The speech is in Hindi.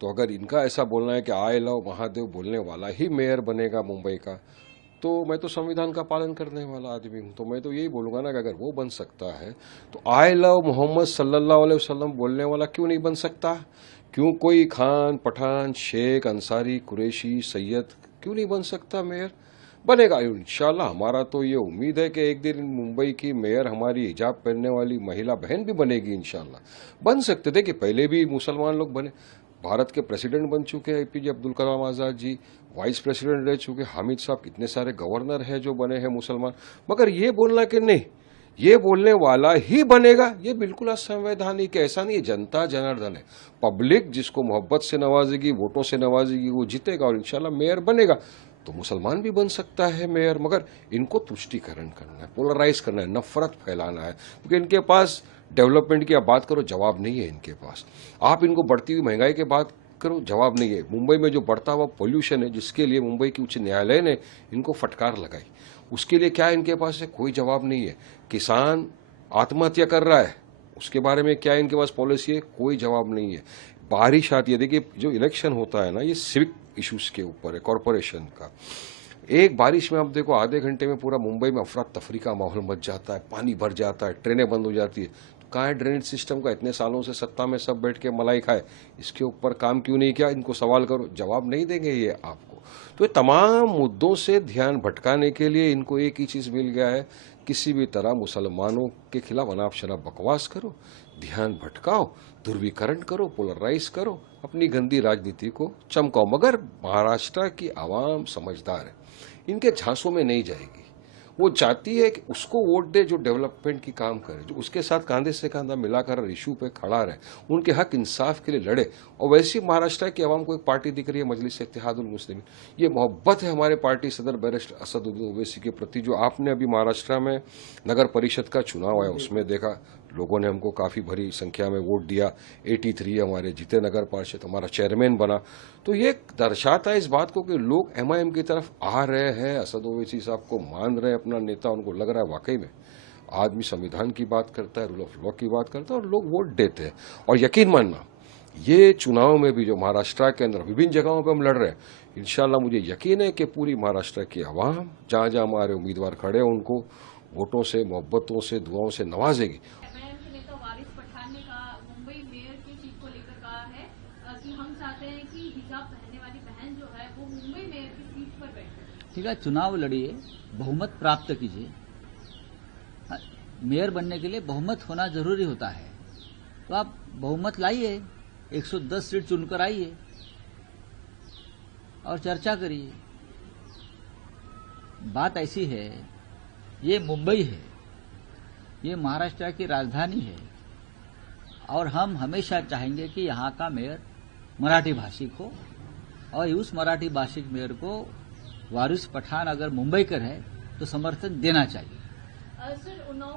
तो अगर इनका ऐसा बोलना है कि आई लव महादेव बोलने वाला ही मेयर बनेगा मुंबई का, तो मैं तो संविधान का पालन करने वाला आदमी हूं। तो मैं तो यही बोलूंगा ना कि अगर वो बन सकता है तो आई लव मोहम्मद सल्लल्लाहु अलैहि वसल्लम बोलने वाला क्यों नहीं बन सकता? क्यों कोई खान, पठान, शेख, अंसारी, कुरैशी, सैयद क्यों नहीं बन सकता मेयर? बनेगा इंशाल्लाह। हमारा तो ये उम्मीद है कि एक दिन मुंबई की मेयर हमारी हिजाब पहनने वाली महिला बहन भी बनेगी इंशाल्लाह। बन सकते थे कि पहले भी मुसलमान लोग बने। भारत के प्रेसिडेंट बन चुके हैं APJ Abdul Kalam Azad ji, vice president रह चुके हामिद साहब, कितने सारे गवर्नर हैं जो बने हैं मुसलमान। मगर ये बोलना कि नहीं ये बोलने वाला ही बनेगा, ये बिल्कुल असंवैधानिक है। ऐसा नहीं है, जनता जनार्दन है। पब्लिक जिसको मोहब्बत से नवाजेगी, वोटों से नवाजेगी, वो जीतेगा और इंशाल्लाह मेयर बनेगा। तो मुसलमान भी बन सकता है मेयर, मगर इनको तुष्टीकरण करना है, पोलराइज करना है, नफरत फैलाना है, क्योंकि इनके पास डेवलपमेंट की आप बात करो जवाब नहीं है इनके पास। आप इनको बढ़ती हुई महंगाई की बात करो जवाब नहीं है। मुंबई में जो बढ़ता हुआ पोल्यूशन है जिसके लिए मुंबई की उच्च न्यायालय ने इनको फटकार लगाई, उसके लिए क्या इनके पास है? कोई जवाब नहीं है। किसान आत्महत्या कर रहा है, उसके बारे में क्या इनके पास पॉलिसी है? कोई जवाब नहीं है। बारिश आती है, देखिए जो इलेक्शन होता है ना, ये सिविक इश्यूज के ऊपर है, कॉरपोरेशन का। एक बारिश में आप देखो आधे घंटे में पूरा मुंबई में अफरा तफरी का माहौल मच जाता है, पानी भर जाता है, ट्रेनें बंद हो जाती है। तो कहाँ है ड्रेनेज सिस्टम का? इतने सालों से सत्ता में सब बैठ के मलाई खाए, इसके ऊपर काम क्यों नहीं किया? इनको सवाल करो, जवाब नहीं देंगे ये आपको। तो ये तमाम मुद्दों से ध्यान भटकाने के लिए इनको एक ही चीज मिल गया है, किसी भी तरह मुसलमानों के खिलाफ अनाप शनाप बकवास करो, ध्यान भटकाओ, ध्रुवीकरण करो, पोलराइज करो, अपनी गंदी राजनीति को चमकाओ। मगर महाराष्ट्र की आवाम समझदार है, इनके झांसों में नहीं जाएगी। वो चाहती है कि उसको वोट दे जो डेवलपमेंट की काम करे, जो उसके साथ कांधे से कांधा मिलाकर इशू पे खड़ा रहे, उनके हक इंसाफ के लिए लड़े। और वैसी महाराष्ट्र की आवाम को एक पार्टी दिख रही है, मजलिस इत्तेहादुल मुस्लिमीन। ये मोहब्बत है हमारे पार्टी सदर बैरिस्टर असदुद्दीन ओवैसी के प्रति। जो आपने अभी महाराष्ट्र में नगर परिषद का चुनाव आया उसमें देखा, लोगों ने हमको काफ़ी भरी संख्या में वोट दिया, 83 हमारे जीते नगर पार्षद, हमारा चेयरमैन बना। तो ये दर्शाता है इस बात को कि लोग एमआईएम की तरफ आ रहे हैं, असद ओवैसी साहब को मान रहे हैं अपना नेता। उनको लग रहा है वाकई में आदमी संविधान की बात करता है, रूल ऑफ लॉ की बात करता है, और लोग वोट देते हैं। और यकीन मानना, ये चुनाव में भी जो महाराष्ट्र के अंदर विभिन्न जगहों पर हम लड़ रहे हैं, इंशाल्लाह मुझे यकीन है कि पूरी महाराष्ट्र की आवाम जहाँ जहाँ हमारे उम्मीदवार खड़े हैं उनको वोटों से, मोहब्बतों से, दुआओं से नवाजेगी। एमआईएम के नेता वारिस पठान ने कहा, मुंबई मेयर की सीट को लेकर कहा है कि हम चाहते हैं कि हिजाब पहनने वाली बहन जो है वो मुंबई मेयर की सीट पर बैठे। ठीक है, चुनाव लड़िए, बहुमत प्राप्त कीजिए। मेयर बनने के लिए बहुमत होना जरूरी होता है, तो आप बहुमत लाइए, 110 सीट चुनकर आइए और चर्चा करिए। बात ऐसी है, ये मुंबई है, ये महाराष्ट्र की राजधानी है, और हम हमेशा चाहेंगे कि यहाँ का मेयर मराठी भाषिक हो, और उस मराठी भाषिक मेयर को वारिस पठान अगर मुंबईकर है तो समर्थन देना चाहिए। सर, उन्नाव